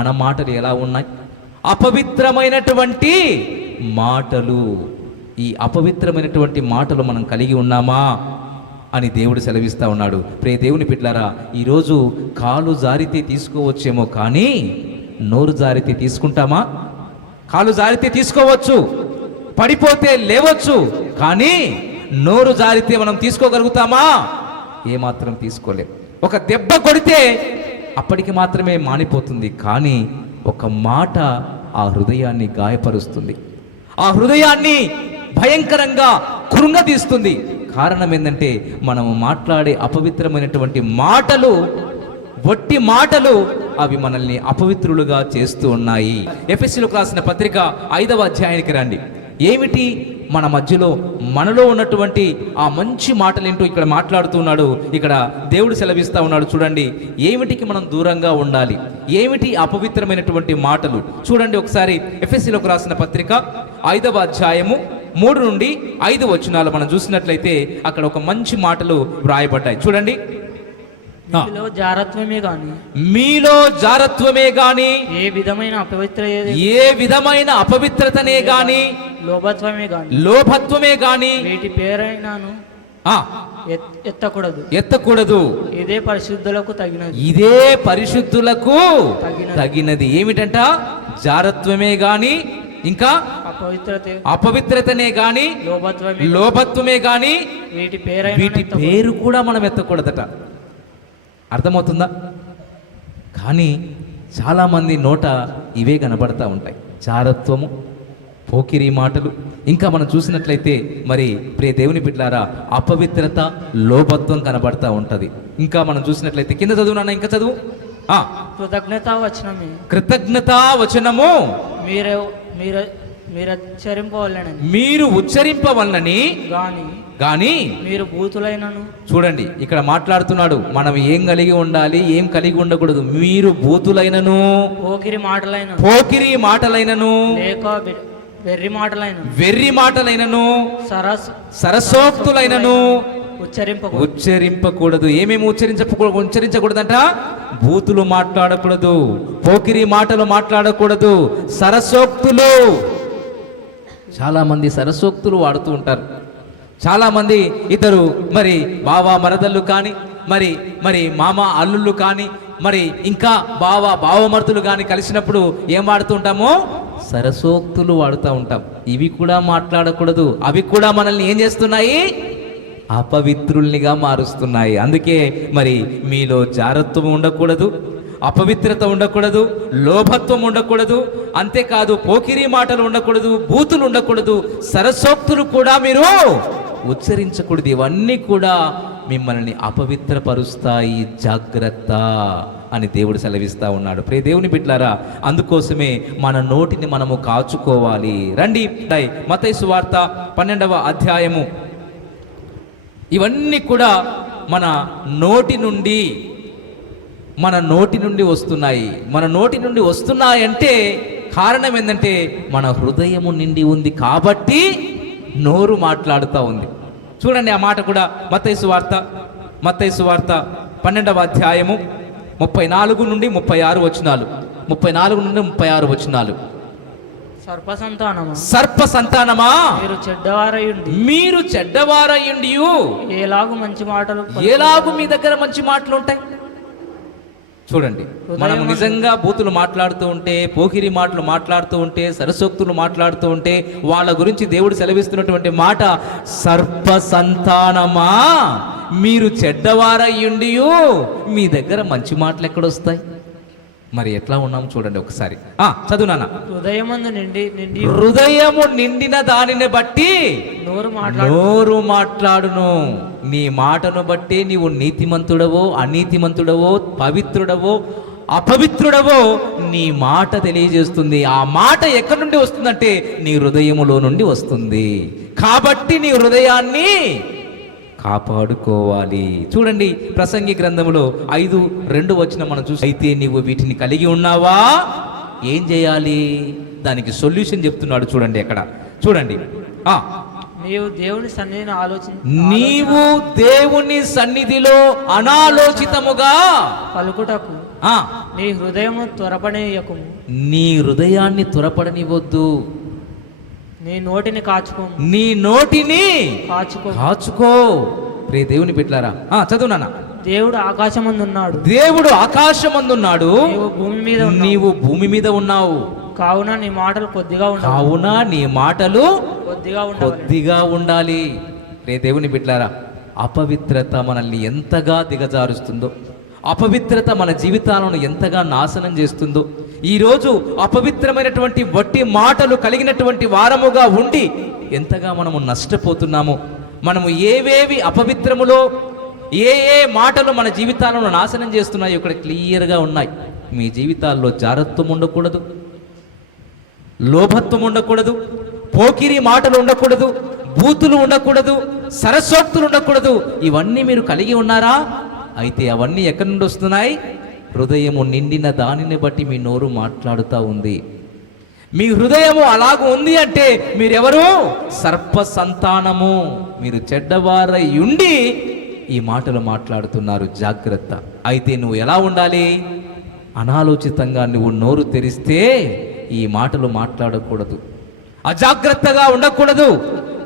మన మాటలు ఎలా ఉన్నాయి? అపవిత్రమైనటువంటి మాటలు. ఈ అపవిత్రమైనటువంటి మాటలు మనం కలిగి ఉన్నామా అని దేవుడు సెలవిస్తూ ఉన్నాడు. ప్రియ దేవుని బిడ్డలారా, ఈరోజు కాలు జారితే తీసుకోవచ్చేమో, కానీ నోరు జారితే తీసుకుంటామా? కాలు జారితే తీసుకోవచ్చు, పడిపోతే లేవచ్చు, కానీ నోరు జారితే మనం తీసుకోగలుగుతామా? ఏమాత్రం తీసుకోలేం. ఒక దెబ్బ కొడితే అప్పటికి మాత్రమే మానిపోతుంది, కానీ ఒక మాట ఆ హృదయాన్ని గాయపరుస్తుంది, ఆ హృదయాన్ని భయంకరంగా కృంగదీస్తుంది. కారణం ఏంటంటే మనము మాట్లాడే అపవిత్రమైనటువంటి మాటలు, వట్టి మాటలు, అవి మనల్ని అపవిత్రులుగా చేస్తూ ఉన్నాయి. ఎఫెసీయులకు రాసిన పత్రిక 5వ అధ్యాయానికి రండి. ఏమిటి మన మధ్యలో, మనలో ఉన్నటువంటి ఆ మంచి మాటలేంటో ఇక్కడ మాట్లాడుతున్నాడు. ఇక్కడ దేవుడు సెలవిస్తూ ఉన్నాడు. చూడండి, ఏమిటికి మనం దూరంగా ఉండాలి, ఏమిటి అపవిత్రమైనటువంటి మాటలు. చూడండి ఒకసారి ఎఫెసీయులకు రాసిన పత్రిక 5వ అధ్యాయము 3 నుండి 5 వచనాలు మనం చూసినట్లయితే అక్కడ ఒక మంచి మాటలు వ్రాయబడ్డాయి. చూడండి, మీలో జారత్వమే గాని ఏ విధమైన అపవిత్రతనే గాని లోభత్వమే గాని వీటి పేరైనాను ఎత్తకూడదు. ఇదే పరిశుద్ధులకు తగినది. ఏమిటంట? జారత్వమే గాని, ఇంకా అపవిత్రతనే గాని, లోభత్వమే గాని వీటి పేరు కూడా మనం ఎత్తకూడదట. అర్థమవుతుందా? కానీ చాలామంది నోట ఇవే కనబడతా ఉంటాయి, జారత్వము, పోకిరి మాటలు. ఇంకా మనం చూసినట్లయితే మరి ప్రియ దేవుని బిడ్డలారా, అపవిత్రత, లోభత్వం కనబడతా ఉంటది. ఇంకా మనం చూసినట్లయితే కింద చదువు నాన్న, ఇంకా చదువు. కృతజ్ఞతా వచనము మీరు ఉచ్చరింపవలనని గాని మీరు బూతులైనను. చూడండి, ఇక్కడ మాట్లాడుతున్నాడు, మనం ఏం కలిగి ఉండాలి, ఏం కలిగి ఉండకూడదు. మీరు బూతులైనను, పోకిరి మాటలైనను, వెర్రి మాటలైనను, సరసోక్తులైనను ఉచ్చరింపకూడదు. ఏమేమి ఉచ్చరించకూడదంట? బూతులు మాట్లాడకూడదు, పోకిరి మాటలు మాట్లాడకూడదు, సరసోక్తులు. చాలా మంది సరసోక్తులు వాడుతూ ఉంటారు. చాలా మంది ఇద్దరు మరి బావ మరదళ్ళు కానీ, మరి మామ అల్లుళ్ళు కానీ, మరి ఇంకా బావమరుతులు కానీ కలిసినప్పుడు ఏం వాడుతూ ఉంటామో? సరసోక్తులు వాడుతూ ఉంటాం. ఇవి కూడా మాట్లాడకూడదు. అవి కూడా మనల్ని ఏం చేస్తున్నాయి? అపవిత్రుల్నిగా మారుస్తున్నాయి. అందుకే మరి మీలో జారత్వం ఉండకూడదు, అపవిత్రత ఉండకూడదు, లోభత్వం ఉండకూడదు, అంతేకాదు పోకిరి మాటలు ఉండకూడదు, బూతులు ఉండకూడదు, సరసోక్తులు కూడా మీరు ఉచ్చరించకూడదు. ఇవన్నీ కూడా మిమ్మల్ని అపవిత్రపరుస్తాయి, జాగ్రత్త అని దేవుడు సెలవిస్తా ఉన్నాడు. ప్రియ దేవుని బిడ్డలారా, అందుకోసమే మన నోటిని మనము కాచుకోవాలి. రండి, మత్తయి సువార్త 12వ అధ్యాయము. ఇవన్నీ కూడా మన నోటి నుండి వస్తున్నాయి. మన నోటి నుండి వస్తున్నాయంటే కారణం ఏంటంటే మన హృదయము నిండి ఉంది కాబట్టి నోరు మాట్లాడుతూ ఉంది. చూడండి, ఆ మాట కూడా మత్తయి సువార్త 12వ అధ్యాయము 34 నుండి 36 వచనాలు. 34 నుండి 36 వచనాలు. సర్ప సంతానమా, మీరు చెడ్డవారయుండి ఎలాగు మీ దగ్గర మంచి మాటలు ఉంటాయి. చూడండి, మనము నిజంగా బూతులు మాట్లాడుతూ ఉంటే, పోకిరి మాటలు మాట్లాడుతూ ఉంటే, సరసోక్తులు మాట్లాడుతూ ఉంటే, వాళ్ళ గురించి దేవుడు సెలవిస్తున్నటువంటి మాట, సర్ప సంతానమా మీరు చెడ్డవారయ్యుండి మీ దగ్గర మంచి మాటలు ఎక్కడొస్తాయి? మరి ఎట్లా ఉన్నాం చూడండి ఒకసారి. చదువు నాన్న. హృదయము నిండిన దానిని బట్టి నోరు మాట్లాడును. నీ మాటను బట్టి నీవు నీతిమంతుడవో అనీతిమంతుడవో, పవిత్రుడవో అపవిత్రుడవో నీ మాట తెలియజేస్తుంది. ఆ మాట ఎక్కడి నుండి వస్తుందంటే నీ హృదయములో నుండి వస్తుంది. కాబట్టి నీ హృదయాన్ని కాపాడుకోవాలి. చూడండి, ప్రసంగి గ్రంథములో 5:2 వచనం మనం చూసి, అయితే నీవు వీటిని కలిగి ఉన్నావా, ఏం చేయాలి? దానికి సొల్యూషన్ చెప్తున్నాడు. చూడండి, ఎక్కడ చూడండి, నీవు దేవుని సన్నిధిలో అనాలోచితముగా నీ హృదయము త్వరపడనీయకుము, నీ హృదయాన్ని త్వరపడనివ్వద్దు, నీ నోటిని కాచుకోము, నీ నోటిని కాచుకో. కాచుకో. ప్రియ దేవుని బిడ్డలారా, చదువు నాన్న. దేవుడు ఆకాశమందున్నాడు, దేవుడు ఆకాశమందున్నాడు, నీవు భూమి మీద ఉన్నావు. నీవు భూమి మీద ఉన్నావు. కావున నీ మాటలు కొద్దిగా ఉండవు, కావున నీ మాటలు కొద్దిగా ఉండవు. కొద్దిగా ఉండాలి. రే దేవుని బిడ్డలారా, అపవిత్రత మనల్ని ఎంతగా దిగజారుస్తుందో, అపవిత్రత మన జీవితాలను ఎంతగా నాశనం చేస్తుందో, ఈరోజు అపవిత్రమైనటువంటి వట్టి మాటలు కలిగినటువంటి వారముగా ఉండి ఎంతగా మనము నష్టపోతున్నామో, మనము ఏవేవి అపవిత్రములో ఏ మాటలు మన జీవితాలను నాశనం చేస్తున్నాయో ఇక్కడ క్లియర్గా ఉన్నాయి. మీ జీవితాల్లో జారత్వం ఉండకూడదు, లోభత్వం ఉండకూడదు, పోకిరి మాటలు ఉండకూడదు, బూతులు ఉండకూడదు, సరస్వక్తులు ఉండకూడదు. ఇవన్నీ మీరు కలిగి ఉన్నారా? అయితే అవన్నీ ఎక్కడి నుండి వస్తున్నాయి? హృదయము నిండిన దానిని బట్టి మీ నోరు మాట్లాడుతూ ఉంది. మీ హృదయము అలాగూ ఉంది అంటే మీరెవరు? సర్ప సంతానము. మీరు చెడ్డవారై ఉండి ఈ మాటలు మాట్లాడుతున్నారు. జాగ్రత్త. అయితే నువ్వు ఎలా ఉండాలి? అనాలోచితంగా నువ్వు నోరు తెరిస్తే ఈ మాటలు మాట్లాడకూడదు, అజాగ్రత్తగా ఉండకూడదు.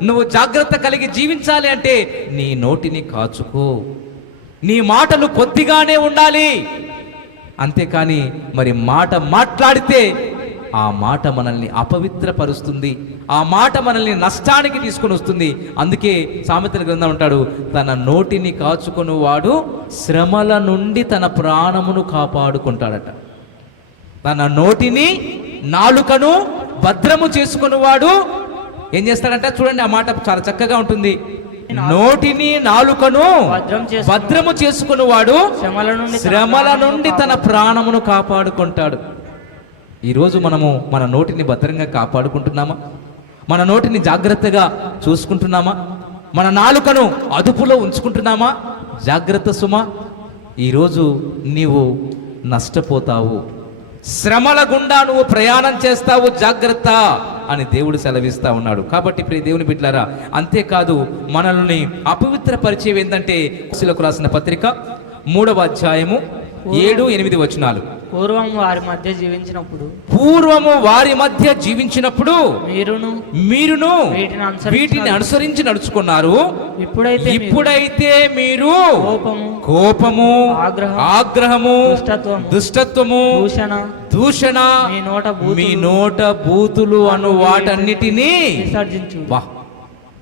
నువ్వు జాగ్రత్త కలిగి జీవించాలి అంటే నీ నోటిని కాచుకో, నీ మాటలు కొద్దిగానే ఉండాలి. అంతేకాని మరి మాట మాట్లాడితే ఆ మాట మనల్ని అపవిత్రపరుస్తుంది, ఆ మాట మనల్ని నష్టానికి తీసుకొని వస్తుంది. అందుకే సామెతల గ్రంథం అంటాడు, తన నోటిని కాచుకొని వాడు శ్రమల నుండి తన ప్రాణమును కాపాడుకుంటాడట. తన నోటిని నాలుకను భద్రము చేసుకుని వాడు ఏం చేస్తాడంట? చూడండి, ఆ మాట చాలా చక్కగా ఉంటుంది. నోటిని నాలుకను భద్రము చేసుకుని వాడు శ్రమల నుండి తన ప్రాణమును కాపాడుకుంటాడు. ఈరోజు మనము మన నోటిని భద్రంగా కాపాడుకుంటున్నామా? మన నోటిని జాగ్రత్తగా చూసుకుంటున్నామా? మన నాలుకను అదుపులో ఉంచుకుంటున్నామా? జాగ్రత్త సుమా, ఈరోజు నీవు నష్టపోతావు, శ్రమల గుండా నువ్వు ప్రయాణం చేస్తావు, జాగ్రత్త అని దేవుడు సెలవిస్తా ఉన్నాడు. కాబట్టి ప్రియ దేవుని బిడ్డలారా, అంతేకాదు మనల్ని అపవిత్రపరిచేవి ఏంటంటే కొలస్సీలకు రాసిన పత్రిక 3వ అధ్యాయము 7-8 వచనాలు. పూర్వము వారి మధ్య జీవించినప్పుడు మీరును వీటిని అనుసరించి నడుచుకున్నారు. ఇప్పుడైతే మీరు కోపము, ఆగ్రహము, దుష్టత్వము, దూషణ, మీ నోట బూతులు అను వాటన్నిటినీ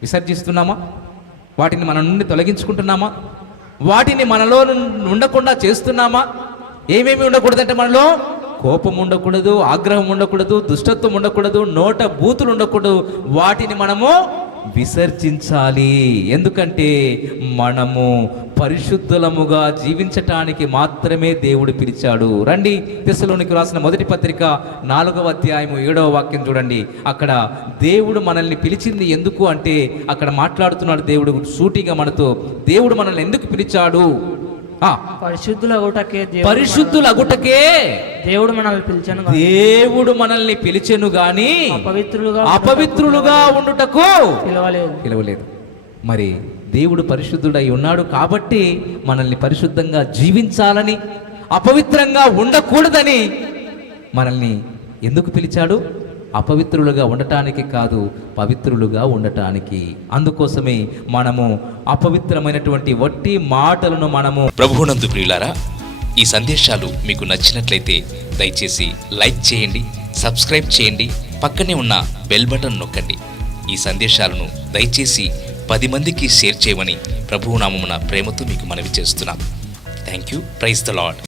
విసర్జిస్తున్నామా? వాటిని మన నుండి తొలగించుకుంటున్నామా? వాటిని మనలో ఉండకుండా చేస్తున్నామా? ఏమేమి ఉండకూడదంటే మనలో కోపం ఉండకూడదు, ఆగ్రహం ఉండకూడదు, దుష్టత్వం ఉండకూడదు, నోట బూతులు ఉండకూడదు. వాటిని మనము విసర్జించాలి. ఎందుకంటే మనము పరిశుద్ధులముగా జీవించటానికి మాత్రమే దేవుడు పిలిచాడు. రండి, తెస్సలోనికి రాసిన మొదటి పత్రిక 4వ అధ్యాయము 7వ వాక్యం చూడండి. అక్కడ దేవుడు మనల్ని పిలిచింది ఎందుకు అంటే అక్కడ మాట్లాడుతున్నాడు దేవుడు సూటిగా మనతో. దేవుడు మనల్ని ఎందుకు పిలిచాడు? పరిశుద్ధులగుటకే దేవుడు మనల్ని పిలిచెను గాని అపవిత్రులుగా ఉండుటకు పిలవలేదు. మరి దేవుడు పరిశుద్ధుడై ఉన్నాడు కాబట్టి మనల్ని పరిశుద్ధంగా జీవించాలని, అపవిత్రంగా ఉండకూడదని మనల్ని ఎందుకు పిలిచాడు? అపవిత్రులుగా ఉండటానికి కాదు, పవిత్రులుగా ఉండటానికి. అందుకోసమే మనము అపవిత్రమైనటువంటి వట్టి మాటలను మనము. ప్రభువునందు ప్రియులారా, ఈ సందేశాలు మీకు నచ్చినట్లయితే దయచేసి లైక్ చేయండి, సబ్స్క్రైబ్ చేయండి, పక్కనే ఉన్న బెల్ బటన్ నొక్కండి. ఈ సందేశాలను దయచేసి 10 మందికి షేర్ చేయమని ప్రభువు నామమున ప్రేమతో మీకు మనవి చేస్తున్నాం. Thank you. Praise the lord.